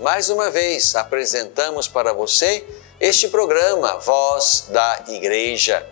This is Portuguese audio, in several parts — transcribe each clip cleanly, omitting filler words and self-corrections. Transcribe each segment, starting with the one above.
mais uma vez apresentamos para você este programa Voz da Igreja.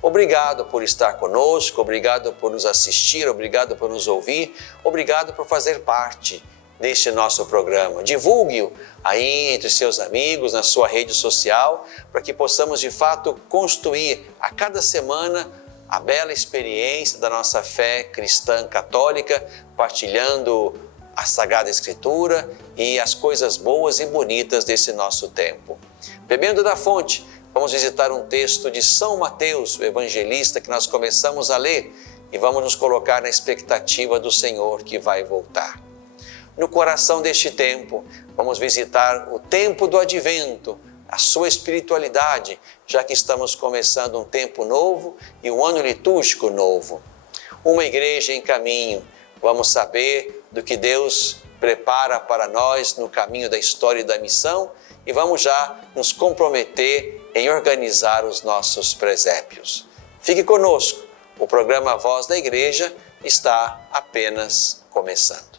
Obrigado por estar conosco, obrigado por nos assistir, obrigado por nos ouvir, obrigado por fazer parte deste nosso programa. Divulgue-o aí entre seus amigos, na sua rede social, para que possamos de fato construir a cada semana a bela experiência da nossa fé cristã católica, partilhando a Sagrada Escritura e as coisas boas e bonitas desse nosso tempo. Bebendo da fonte, vamos visitar um texto de São Mateus, o evangelista, que nós começamos a ler e vamos nos colocar na expectativa do Senhor que vai voltar. No coração deste tempo, vamos visitar o tempo do advento, a sua espiritualidade, já que estamos começando um tempo novo e um ano litúrgico novo. Uma igreja em caminho, vamos saber do que Deus prepara para nós no caminho da história e da missão e vamos já nos comprometer em organizar os nossos presépios. Fique conosco, o programa Voz da Igreja está apenas começando.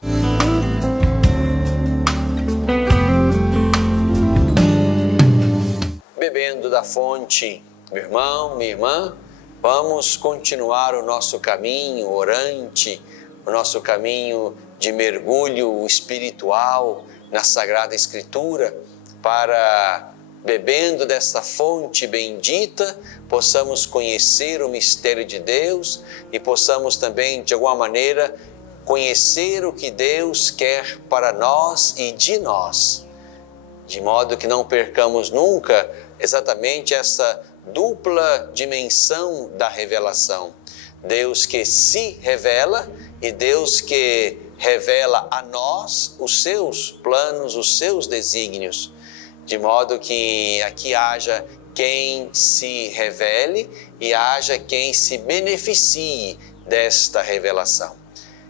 Bebendo da fonte, meu irmão, minha irmã, vamos continuar o nosso caminho orante, o nosso caminho de mergulho espiritual na Sagrada Escritura, para, bebendo dessa fonte bendita, possamos conhecer o mistério de Deus e possamos também, de alguma maneira, conhecer o que Deus quer para nós e de nós, de modo que não percamos nunca exatamente essa dupla dimensão da revelação. Deus que se revela e Deus que revela a nós os seus planos, os seus desígnios, de modo que aqui haja quem se revele e haja quem se beneficie desta revelação.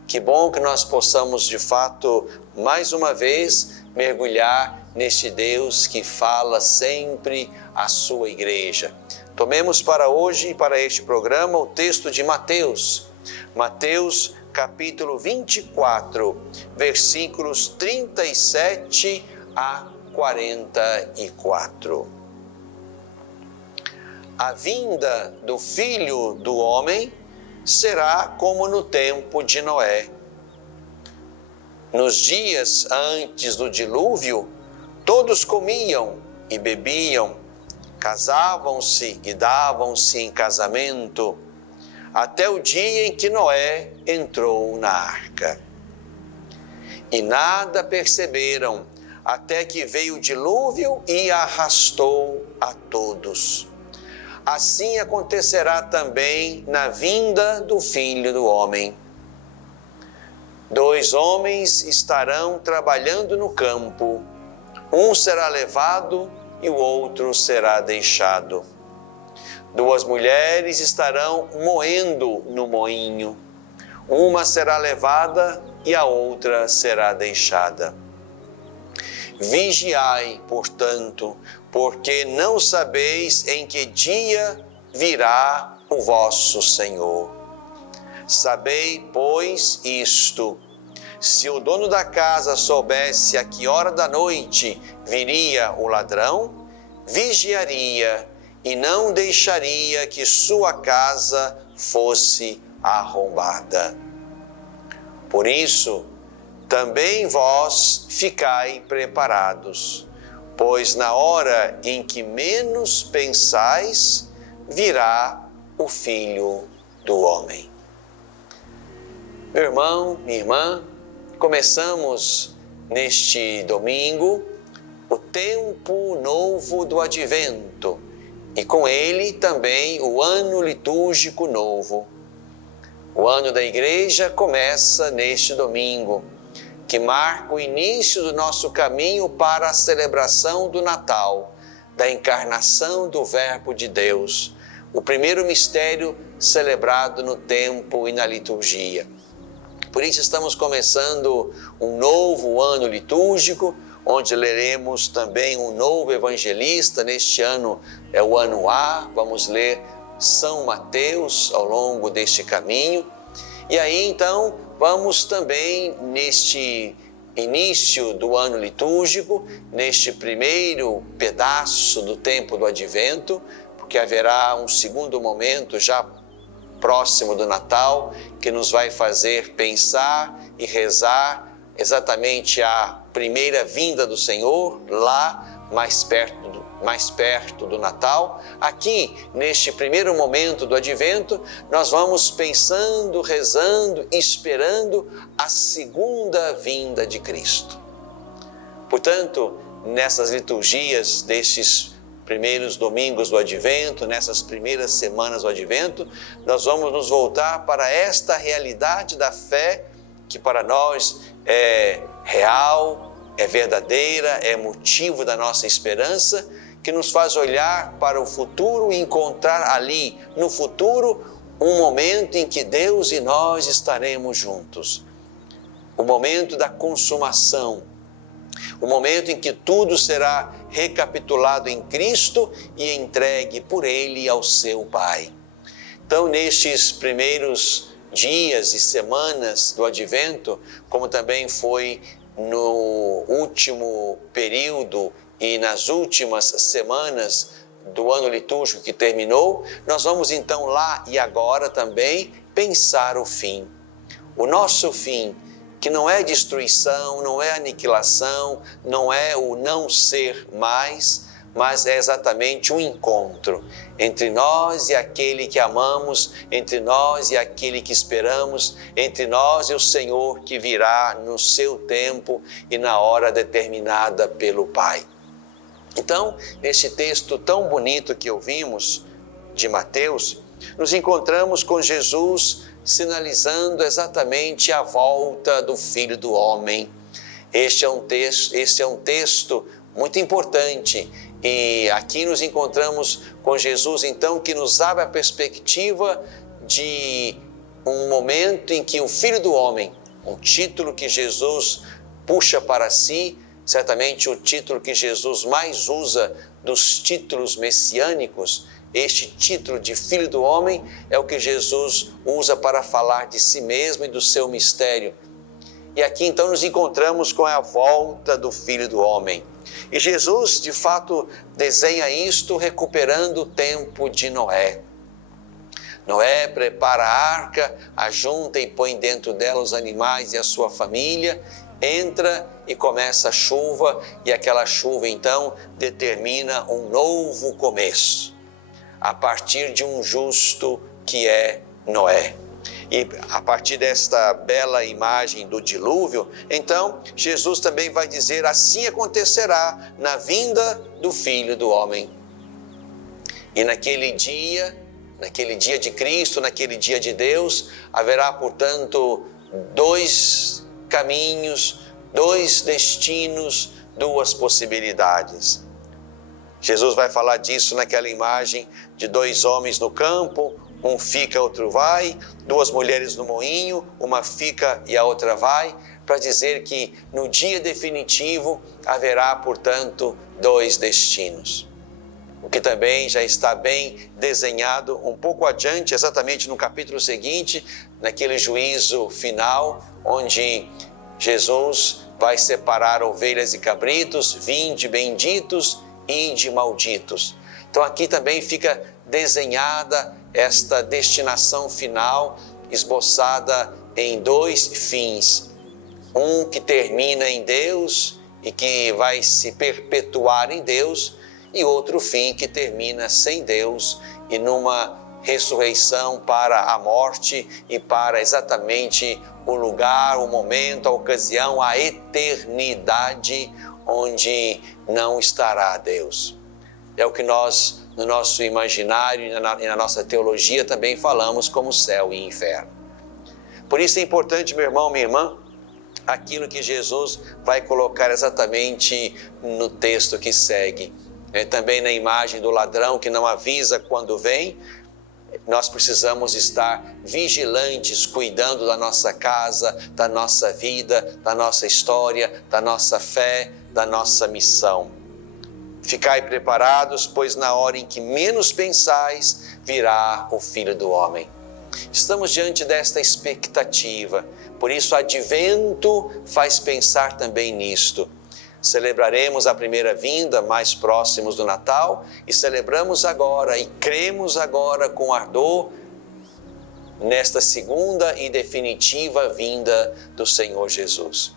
Que bom que nós possamos, de fato, mais uma vez, mergulhar neste Deus que fala sempre à sua igreja. Tomemos para hoje e para este programa o texto de Mateus. Mateus, capítulo 24, versículos 37 a 44. A vinda do Filho do Homem será como no tempo de Noé. Nos dias antes do dilúvio, todos comiam e bebiam, casavam-se e davam-se em casamento, até o dia em que Noé entrou na arca. E nada perceberam, até que veio o dilúvio e arrastou a todos. Assim acontecerá também na vinda do Filho do Homem. 2 homens estarão trabalhando no campo, um será levado e o outro será deixado. 2 mulheres estarão moendo no moinho, uma será levada e a outra será deixada. Vigiai, portanto, porque não sabeis em que dia virá o vosso Senhor. Sabei, pois, isto: se o dono da casa soubesse a que hora da noite viria o ladrão, vigiaria e não deixaria que sua casa fosse arrombada. Por isso, também vós ficai preparados, pois na hora em que menos pensais, virá o Filho do Homem. Meu irmão, minha irmã, começamos neste domingo o tempo novo do Advento e com ele também o ano litúrgico novo. O ano da Igreja começa neste domingo, que marca o início do nosso caminho para a celebração do Natal, da encarnação do Verbo de Deus, o primeiro mistério celebrado no tempo e na liturgia. Por isso estamos começando um novo ano litúrgico, onde leremos também um novo evangelista. Neste ano é o ano A, vamos ler São Mateus ao longo deste caminho. E aí então vamos também neste início do ano litúrgico, neste primeiro pedaço do tempo do Advento, porque haverá um segundo momento já próximo do Natal, que nos vai fazer pensar e rezar exatamente a primeira vinda do Senhor, lá mais perto do Natal. Aqui, neste primeiro momento do Advento, nós vamos pensando, rezando, esperando a segunda vinda de Cristo. Portanto, nessas liturgias destes primeiros domingos do Advento, nessas primeiras semanas do Advento, nós vamos nos voltar para esta realidade da fé, que para nós é real, é verdadeira, é motivo da nossa esperança, que nos faz olhar para o futuro e encontrar ali, no futuro, um momento em que Deus e nós estaremos juntos. O momento da consumação, o momento em que tudo será recapitulado em Cristo e entregue por Ele ao seu Pai. Então, nestes primeiros dias e semanas do Advento, como também foi no último período e nas últimas semanas do ano litúrgico que terminou, nós vamos então lá e agora também pensar o fim. O nosso fim, que não é destruição, não é aniquilação, não é o não ser mais, mas é exatamente um encontro entre nós e aquele que amamos, entre nós e aquele que esperamos, entre nós e o Senhor que virá no seu tempo e na hora determinada pelo Pai. Então, nesse texto tão bonito que ouvimos de Mateus, nos encontramos com Jesus sinalizando exatamente a volta do Filho do Homem. Este é um texto muito importante e aqui nos encontramos com Jesus, então, que nos abre a perspectiva de um momento em que o Filho do Homem, um título que Jesus puxa para si, certamente o título que Jesus mais usa dos títulos messiânicos, este título de Filho do Homem é o que Jesus usa para falar de si mesmo e do seu mistério. E aqui então nos encontramos com a volta do Filho do Homem. E Jesus, de fato, desenha isto recuperando o tempo de Noé. Noé prepara a arca, ajunta e põe dentro dela os animais e a sua família, entra e começa a chuva, e aquela chuva então determina um novo começo, a partir de um justo que é Noé. E a partir desta bela imagem do dilúvio, então Jesus também vai dizer: assim acontecerá na vinda do Filho do Homem. E naquele dia de Cristo, naquele dia de Deus, haverá, portanto, dois caminhos, dois destinos, duas possibilidades. Jesus vai falar disso naquela imagem de dois homens no campo, um fica, outro vai, duas mulheres no moinho, uma fica e a outra vai, para dizer que no dia definitivo haverá, portanto, dois destinos. O que também já está bem desenhado um pouco adiante, exatamente no capítulo seguinte, naquele juízo final, onde Jesus vai separar ovelhas e cabritos, vinde benditos, ide malditos. Então aqui também fica desenhada esta destinação final, esboçada em dois fins. Um que termina em Deus e que vai se perpetuar em Deus, e outro fim que termina sem Deus e numa ressurreição para a morte e para exatamente o lugar, o momento, a ocasião, a eternidade onde não estará Deus. É o que nós, no nosso imaginário e na nossa teologia, também falamos como céu e inferno. Por isso é importante, meu irmão, minha irmã, aquilo que Jesus vai colocar exatamente no texto que segue. Também na imagem do ladrão que não avisa quando vem, nós precisamos estar vigilantes, cuidando da nossa casa, da nossa vida, da nossa história, da nossa fé, da nossa missão. Ficai preparados, pois na hora em que menos pensais, virá o Filho do Homem. Estamos diante desta expectativa, por isso Advento faz pensar também nisto. Celebraremos a primeira vinda mais próximos do Natal e celebramos agora e cremos agora com ardor nesta segunda e definitiva vinda do Senhor Jesus.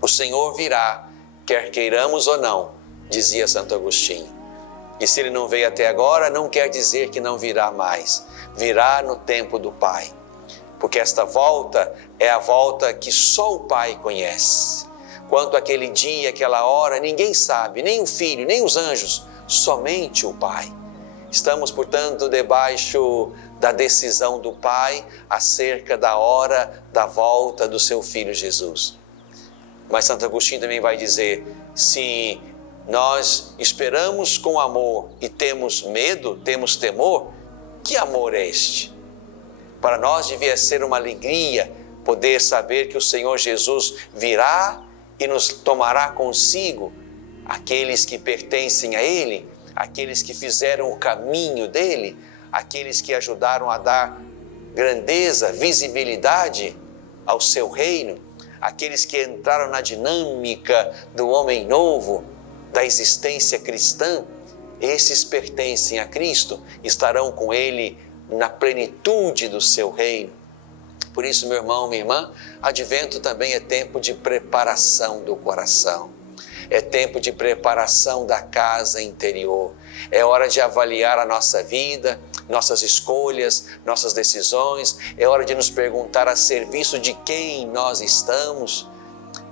O Senhor virá, quer queiramos ou não, dizia Santo Agostinho. E se ele não veio até agora, não quer dizer que não virá mais. Virá no tempo do Pai. Porque esta volta é a volta que só o Pai conhece. Quanto àquele dia, aquela hora, ninguém sabe, nem o Filho, nem os anjos, somente o Pai. Estamos, portanto, debaixo da decisão do Pai acerca da hora da volta do seu Filho Jesus. Mas Santo Agostinho também vai dizer, se nós esperamos com amor e temos medo, temos temor, que amor é este? Para nós devia ser uma alegria poder saber que o Senhor Jesus virá e nos tomará consigo, aqueles que pertencem a Ele, aqueles que fizeram o caminho dEle, aqueles que ajudaram a dar grandeza, visibilidade ao seu reino, aqueles que entraram na dinâmica do homem novo, da existência cristã, esses pertencem a Cristo, estarão com Ele na plenitude do seu reino. Por isso, meu irmão, minha irmã, Advento também é tempo de preparação do coração. É tempo de preparação da casa interior. É hora de avaliar a nossa vida, nossas escolhas, nossas decisões. É hora de nos perguntar a serviço de quem nós estamos.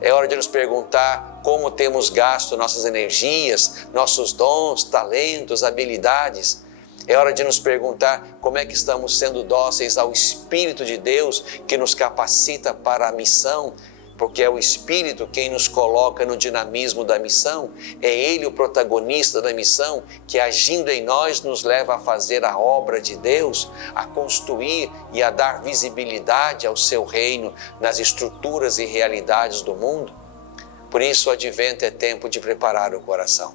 É hora de nos perguntar como temos gasto nossas energias, nossos dons, talentos, habilidades. É hora de nos perguntar como é que estamos sendo dóceis ao Espírito de Deus que nos capacita para a missão, porque é o Espírito quem nos coloca no dinamismo da missão. É Ele o protagonista da missão que, agindo em nós, nos leva a fazer a obra de Deus, a construir e a dar visibilidade ao seu reino nas estruturas e realidades do mundo. Por isso, o Advento é tempo de preparar o coração.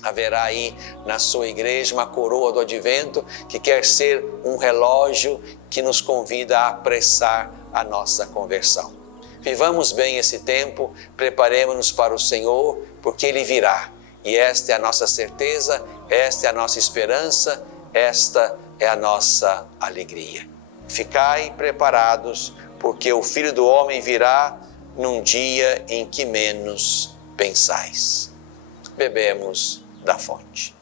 Haverá aí na sua igreja uma coroa do Advento que quer ser um relógio que nos convida a apressar a nossa conversão. Vivamos bem esse tempo, preparemos-nos para o Senhor, porque Ele virá. E esta é a nossa certeza, esta é a nossa esperança, esta é a nossa alegria. Ficai preparados, porque o Filho do Homem virá num dia em que menos pensais. Bebemos da fonte.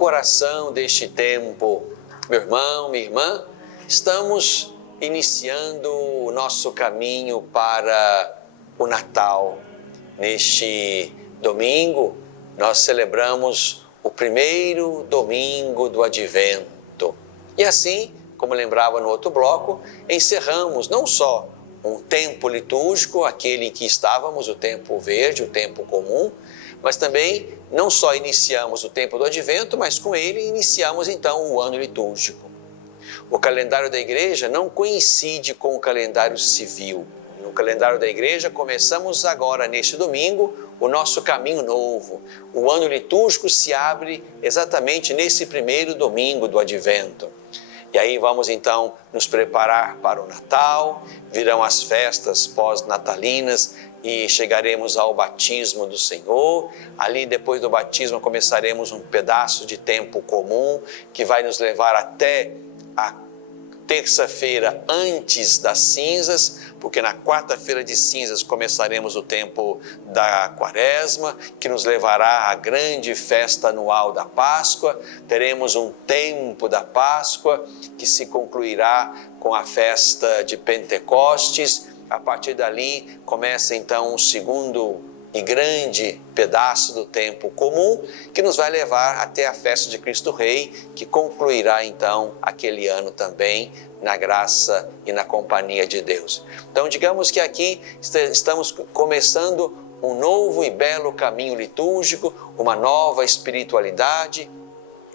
coração deste tempo, meu irmão, minha irmã, estamos iniciando o nosso caminho para o Natal. Neste domingo, nós celebramos o primeiro domingo do Advento. E assim, como lembrava no outro bloco, encerramos não só um tempo litúrgico, aquele em que estávamos, o tempo verde, o tempo comum, mas também não só iniciamos o tempo do Advento, mas com ele iniciamos então o ano litúrgico. O calendário da igreja não coincide com o calendário civil. No calendário da igreja começamos agora, neste domingo, o nosso caminho novo. O ano litúrgico se abre exatamente nesse primeiro domingo do Advento. E aí vamos então nos preparar para o Natal, virão as festas pós-natalinas e chegaremos ao batismo do Senhor. Ali, depois do batismo, começaremos um pedaço de tempo comum que vai nos levar até a terça-feira antes das cinzas, porque na quarta-feira de cinzas começaremos o tempo da Quaresma, que nos levará à grande festa anual da Páscoa. Teremos um tempo da Páscoa que se concluirá com a festa de Pentecostes. A partir dali começa então um segundo e grande pedaço do tempo comum que nos vai levar até a festa de Cristo Rei, que concluirá então aquele ano também na graça e na companhia de Deus. Então digamos que aqui estamos começando um novo e belo caminho litúrgico, uma nova espiritualidade,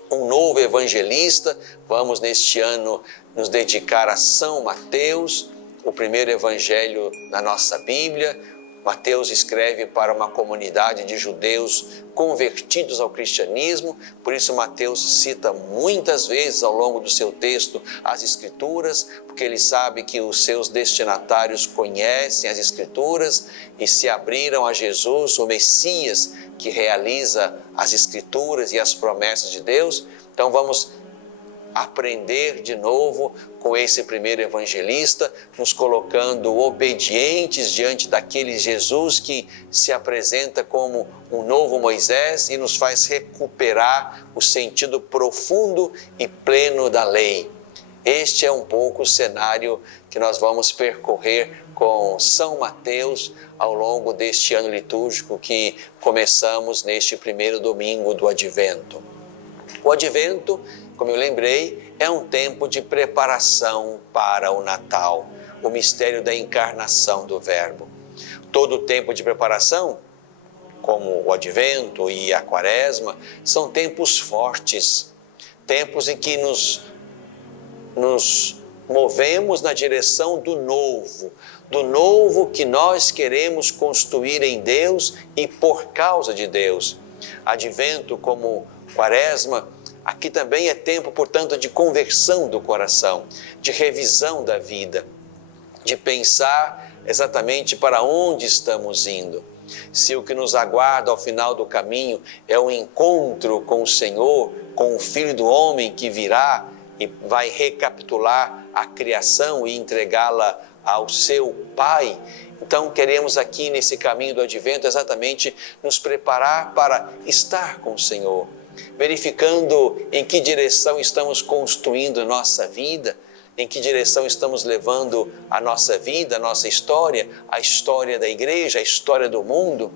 um novo evangelista. Vamos neste ano nos dedicar a São Mateus, o primeiro evangelho na nossa Bíblia. Mateus escreve para uma comunidade de judeus convertidos ao cristianismo, por isso Mateus cita muitas vezes ao longo do seu texto as Escrituras, porque ele sabe que os seus destinatários conhecem as Escrituras e se abriram a Jesus, o Messias, que realiza as Escrituras e as promessas de Deus. Então vamos aprender de novo com esse primeiro evangelista, nos colocando obedientes diante daquele Jesus que se apresenta como um novo Moisés e nos faz recuperar o sentido profundo e pleno da lei. Este é um pouco o cenário que nós vamos percorrer com São Mateus ao longo deste ano litúrgico que começamos neste primeiro domingo do Advento. O Advento, como eu lembrei, é um tempo de preparação para o Natal, o mistério da encarnação do Verbo. Todo o tempo de preparação, como o Advento e a Quaresma, são tempos fortes, tempos em que nos movemos na direção do novo que nós queremos construir em Deus e por causa de Deus. Advento, como Quaresma, aqui também é tempo, portanto, de conversão do coração, de revisão da vida, de pensar exatamente para onde estamos indo. Se o que nos aguarda ao final do caminho é um encontro com o Senhor, com o Filho do Homem que virá e vai recapitular a criação e entregá-la ao seu Pai, então queremos aqui nesse caminho do Advento exatamente nos preparar para estar com o Senhor, verificando em que direção estamos construindo nossa vida, em que direção estamos levando a nossa vida, a nossa história, a história da igreja, a história do mundo.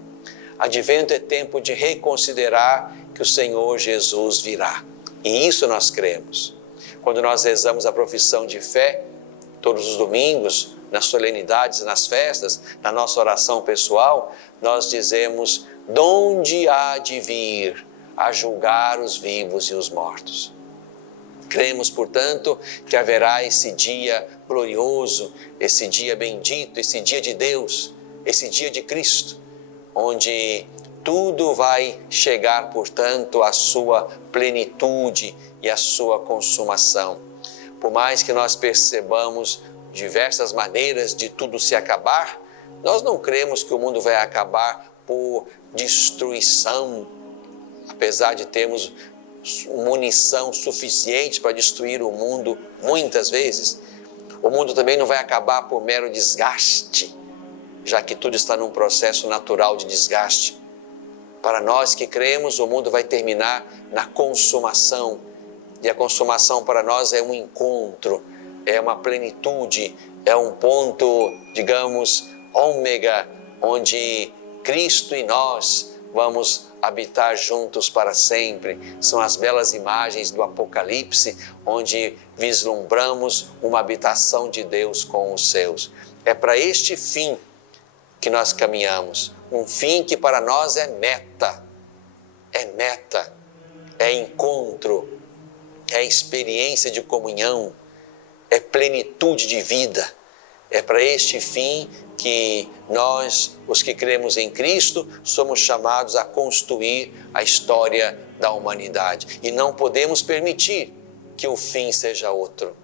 Advento é tempo de reconsiderar que o Senhor Jesus virá. E isso nós cremos. Quando nós rezamos a profissão de fé, todos os domingos, nas solenidades, nas festas, na nossa oração pessoal, nós dizemos: donde há de vir a julgar os vivos e os mortos. Cremos, portanto, que haverá esse dia glorioso, esse dia bendito, esse dia de Deus, esse dia de Cristo, onde tudo vai chegar, portanto, à sua plenitude e à sua consumação. Por mais que nós percebamos diversas maneiras de tudo se acabar, nós não cremos que o mundo vai acabar por destruição, apesar de termos munição suficiente para destruir o mundo muitas vezes. O mundo também não vai acabar por mero desgaste, já que tudo está num processo natural de desgaste. Para nós que cremos, o mundo vai terminar na consumação. E a consumação para nós é um encontro, é uma plenitude, é um ponto, digamos, ômega, onde Cristo e nós vamos habitar juntos para sempre. São as belas imagens do Apocalipse, onde vislumbramos uma habitação de Deus com os seus. É para este fim que nós caminhamos, um fim que para nós é meta, é encontro, é experiência de comunhão, é plenitude de vida. É para este fim que nós, os que cremos em Cristo, somos chamados a construir a história da humanidade. E não podemos permitir que o fim seja outro.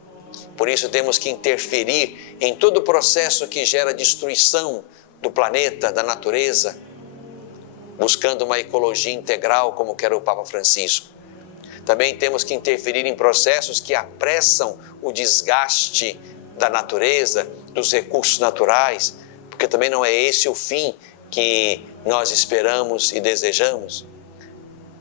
Por isso temos que interferir em todo o processo que gera destruição do planeta, da natureza, buscando uma ecologia integral, como quer o Papa Francisco. Também temos que interferir em processos que apressam o desgaste da natureza, dos recursos naturais, porque também não é esse o fim que nós esperamos e desejamos.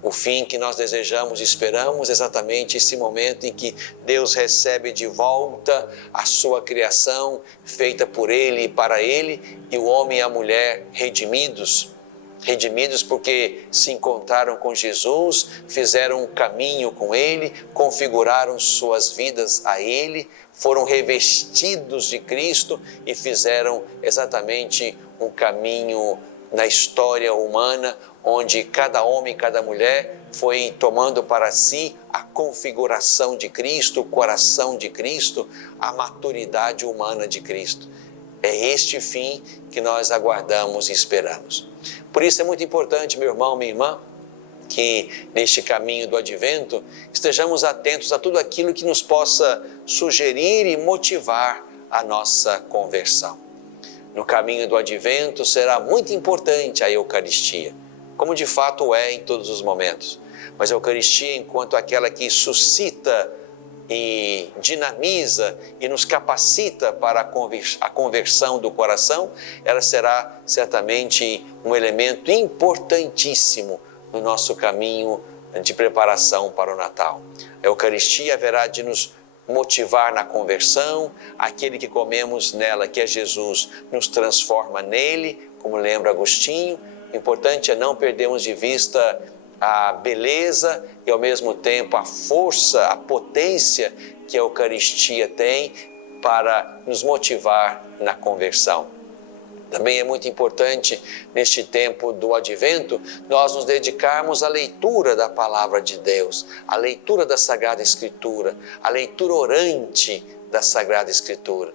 O fim que nós desejamos e esperamos é exatamente esse momento em que Deus recebe de volta a sua criação, feita por Ele e para Ele, e o homem e a mulher redimidos porque se encontraram com Jesus, fizeram um caminho com Ele, configuraram suas vidas a Ele, foram revestidos de Cristo e fizeram exatamente um caminho na história humana, onde cada homem e cada mulher foi tomando para si a configuração de Cristo, o coração de Cristo, a maturidade humana de Cristo. É este fim que nós aguardamos e esperamos. Por isso é muito importante, meu irmão, minha irmã, que neste caminho do advento estejamos atentos a tudo aquilo que nos possa sugerir e motivar a nossa conversão. No caminho do advento será muito importante a Eucaristia, como de fato é em todos os momentos. Mas a Eucaristia, enquanto aquela que suscita e dinamiza e nos capacita para a conversão do coração, ela será certamente um elemento importantíssimo no nosso caminho de preparação para o Natal. A Eucaristia haverá de nos motivar na conversão, aquele que comemos nela, que é Jesus, nos transforma nele, como lembra Agostinho. O importante é não perdermos de vista a beleza e ao mesmo tempo a força, a potência que a Eucaristia tem para nos motivar na conversão. Também é muito importante neste tempo do Advento nós nos dedicarmos à leitura da Palavra de Deus, à leitura da Sagrada Escritura, à leitura orante da Sagrada Escritura,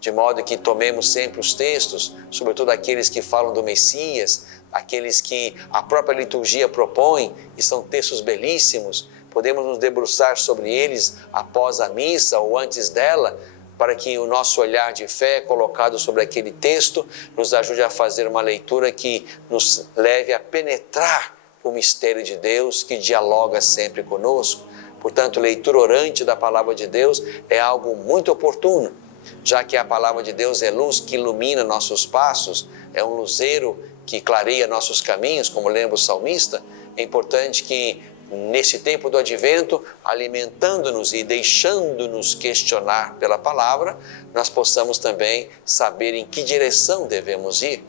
de modo que tomemos sempre os textos, sobretudo aqueles que falam do Messias, aqueles que a própria liturgia propõe, e são textos belíssimos, podemos nos debruçar sobre eles após a missa ou antes dela, para que o nosso olhar de fé colocado sobre aquele texto nos ajude a fazer uma leitura que nos leve a penetrar o mistério de Deus, que dialoga sempre conosco. Portanto, leitura orante da Palavra de Deus é algo muito oportuno, já que a Palavra de Deus é luz que ilumina nossos passos, é um luzeiro que clareia nossos caminhos, como lembra o salmista. É importante que nesse tempo do Advento, alimentando-nos e deixando-nos questionar pela palavra, nós possamos também saber em que direção devemos ir,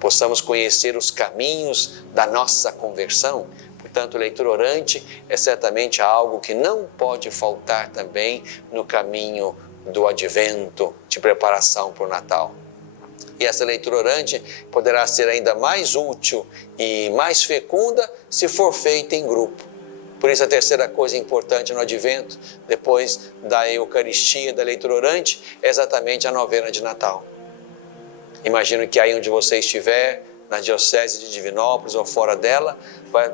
possamos conhecer os caminhos da nossa conversão. Portanto, leitura orante é certamente algo que não pode faltar também no caminho do Advento, de preparação para o Natal. E essa leitura orante poderá ser ainda mais útil e mais fecunda se for feita em grupo. Por isso a terceira coisa importante no Advento, depois da Eucaristia, da leitura orante, é exatamente a novena de Natal. Imagino que aí onde você estiver, na Diocese de Divinópolis ou fora dela,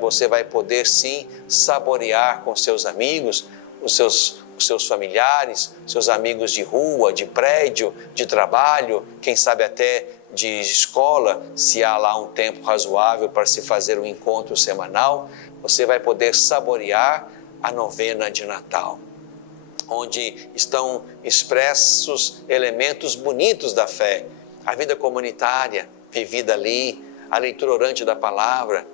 você vai poder sim saborear com seus amigos, os seus familiares, seus amigos de rua, de prédio, de trabalho, quem sabe até de escola, se há lá um tempo razoável para se fazer um encontro semanal, você vai poder saborear a novena de Natal, onde estão expressos elementos bonitos da fé, a vida comunitária vivida ali, a leitura orante da palavra,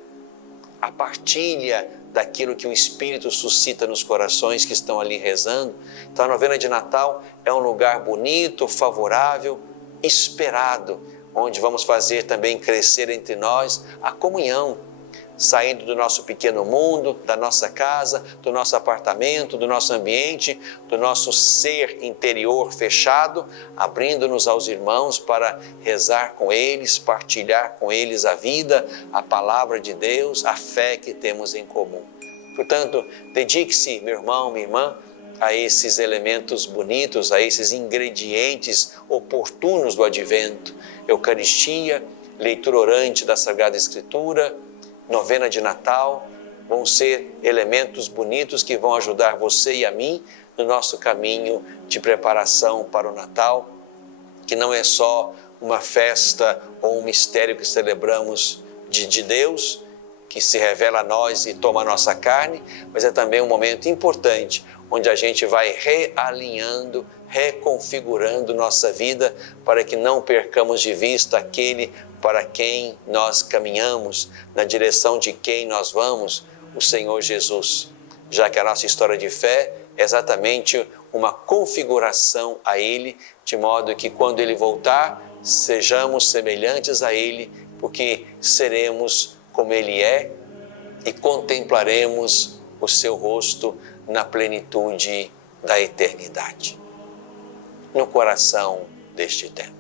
a partilha daquilo que o Espírito suscita nos corações que estão ali rezando. Então a novena de Natal é um lugar bonito, favorável, esperado, onde vamos fazer também crescer entre nós a comunhão, saindo do nosso pequeno mundo, da nossa casa, do nosso apartamento, do nosso ambiente, do nosso ser interior fechado, abrindo-nos aos irmãos para rezar com eles, partilhar com eles a vida, a palavra de Deus, a fé que temos em comum. Portanto, dedique-se, meu irmão, minha irmã, a esses elementos bonitos, a esses ingredientes oportunos do Advento: Eucaristia, leitura orante da Sagrada Escritura, novena de Natal. Vão ser elementos bonitos que vão ajudar você e a mim no nosso caminho de preparação para o Natal, que não é só uma festa ou um mistério que celebramos de Deus, que se revela a nós e toma a nossa carne, mas é também um momento importante, onde a gente vai realinhando, reconfigurando nossa vida para que não percamos de vista aquele para quem nós caminhamos, na direção de quem nós vamos, o Senhor Jesus. Já que a nossa história de fé é exatamente uma configuração a Ele, de modo que quando Ele voltar, sejamos semelhantes a Ele, porque seremos como Ele é e contemplaremos o seu rosto na plenitude da eternidade, no coração deste tempo.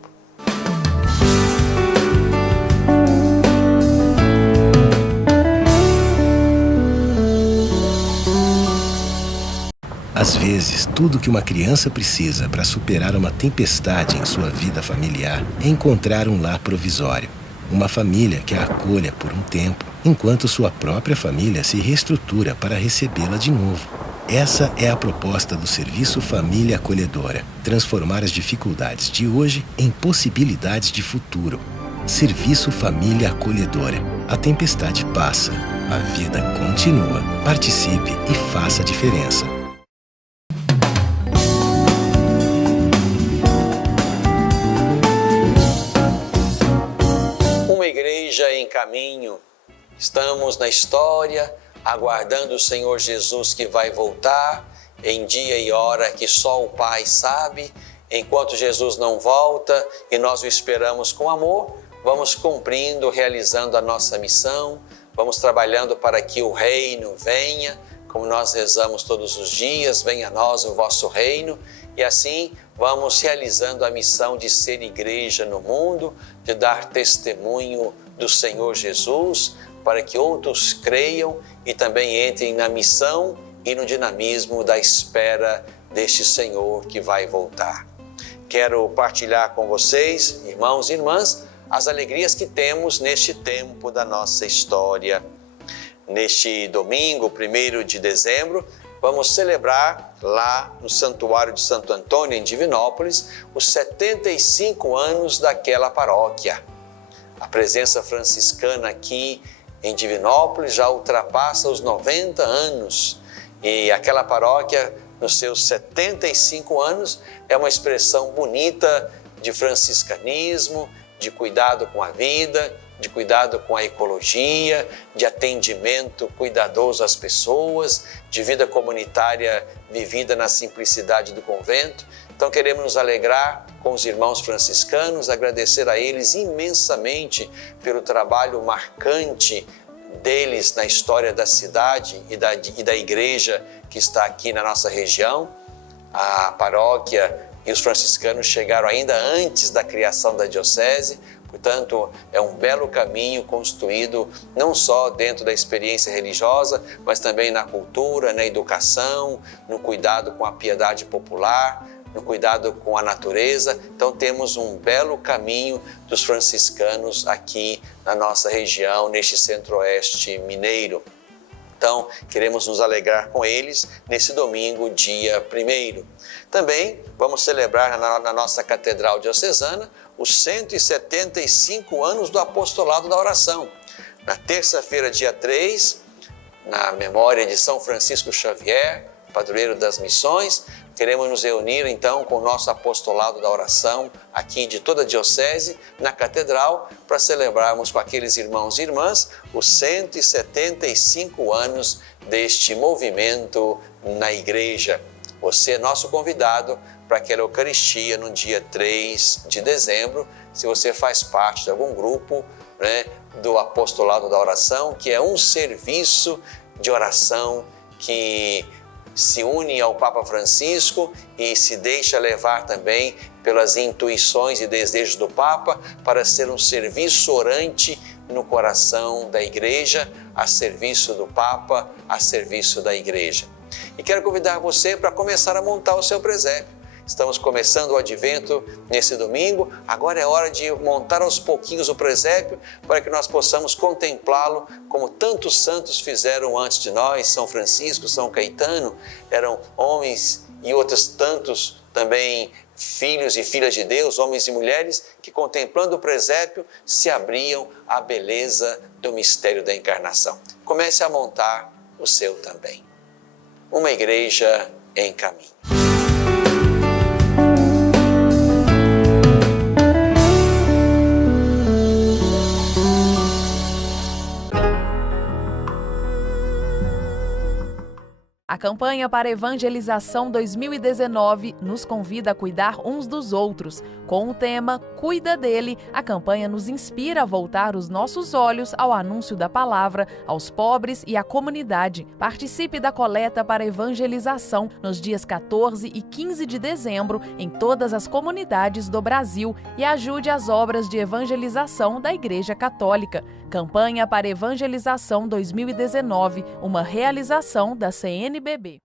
Às vezes, tudo que uma criança precisa para superar uma tempestade em sua vida familiar é encontrar um lar provisório. Uma família que a acolha por um tempo, enquanto sua própria família se reestrutura para recebê-la de novo. Essa é a proposta do Serviço Família Acolhedora: transformar as dificuldades de hoje em possibilidades de futuro. Serviço Família Acolhedora. A tempestade passa, a vida continua. Participe e faça a diferença. Igreja em caminho, estamos na história, aguardando o Senhor Jesus que vai voltar em dia e hora que só o Pai sabe. Enquanto Jesus não volta e nós o esperamos com amor, vamos cumprindo, realizando a nossa missão, vamos trabalhando para que o reino venha, como nós rezamos todos os dias: venha a nós o vosso reino, e assim vamos realizando a missão de ser igreja no mundo, de dar testemunho do Senhor Jesus, para que outros creiam e também entrem na missão e no dinamismo da espera deste Senhor que vai voltar. Quero partilhar com vocês, irmãos e irmãs, as alegrias que temos neste tempo da nossa história. Neste domingo, 1º de dezembro, vamos celebrar lá no Santuário de Santo Antônio, em Divinópolis, os 75 anos daquela paróquia. A presença franciscana aqui em Divinópolis já ultrapassa os 90 anos. E aquela paróquia, nos seus 75 anos, é uma expressão bonita de franciscanismo, de cuidado com a vida, de cuidado com a ecologia, de atendimento cuidadoso às pessoas, de vida comunitária vivida na simplicidade do convento. Então queremos nos alegrar com os irmãos franciscanos, agradecer a eles imensamente pelo trabalho marcante deles na história da cidade e da igreja que está aqui na nossa região. A paróquia e os franciscanos chegaram ainda antes da criação da diocese. Portanto, é um belo caminho construído não só dentro da experiência religiosa, mas também na cultura, na educação, no cuidado com a piedade popular, no cuidado com a natureza. Então temos um belo caminho dos franciscanos aqui na nossa região, neste centro-oeste mineiro. Então, queremos nos alegrar com eles nesse domingo, dia 1º. Também vamos celebrar na nossa Catedral Diocesana os 175 anos do apostolado da oração. Na terça-feira, dia 3, na memória de São Francisco Xavier, padroeiro das missões, queremos nos reunir então com o nosso apostolado da oração aqui de toda a diocese, na catedral, para celebrarmos com aqueles irmãos e irmãs os 175 anos deste movimento na igreja. Você é nosso convidado para aquela Eucaristia no dia 3 de dezembro, se você faz parte de algum grupo, do apostolado da oração, que é um serviço de oração que se une ao Papa Francisco e se deixa levar também pelas intuições e desejos do Papa para ser um serviço orante no coração da Igreja, a serviço do Papa, a serviço da Igreja. E quero convidar você para começar a montar o seu presépio. Estamos começando o Advento nesse domingo, agora é hora de montar aos pouquinhos o presépio para que nós possamos contemplá-lo como tantos santos fizeram antes de nós. São Francisco, São Caetano, eram homens e outros tantos também filhos e filhas de Deus, homens e mulheres, que contemplando o presépio se abriam à beleza do mistério da encarnação. Comece a montar o seu também. Uma igreja em caminho. A campanha para Evangelização 2019 nos convida a cuidar uns dos outros. Com o tema Cuida dele, a campanha nos inspira a voltar os nossos olhos ao anúncio da palavra, aos pobres e à comunidade. Participe da coleta para evangelização nos dias 14 e 15 de dezembro em todas as comunidades do Brasil e ajude as obras de evangelização da Igreja Católica. Campanha para Evangelização 2019, uma realização da CNBB.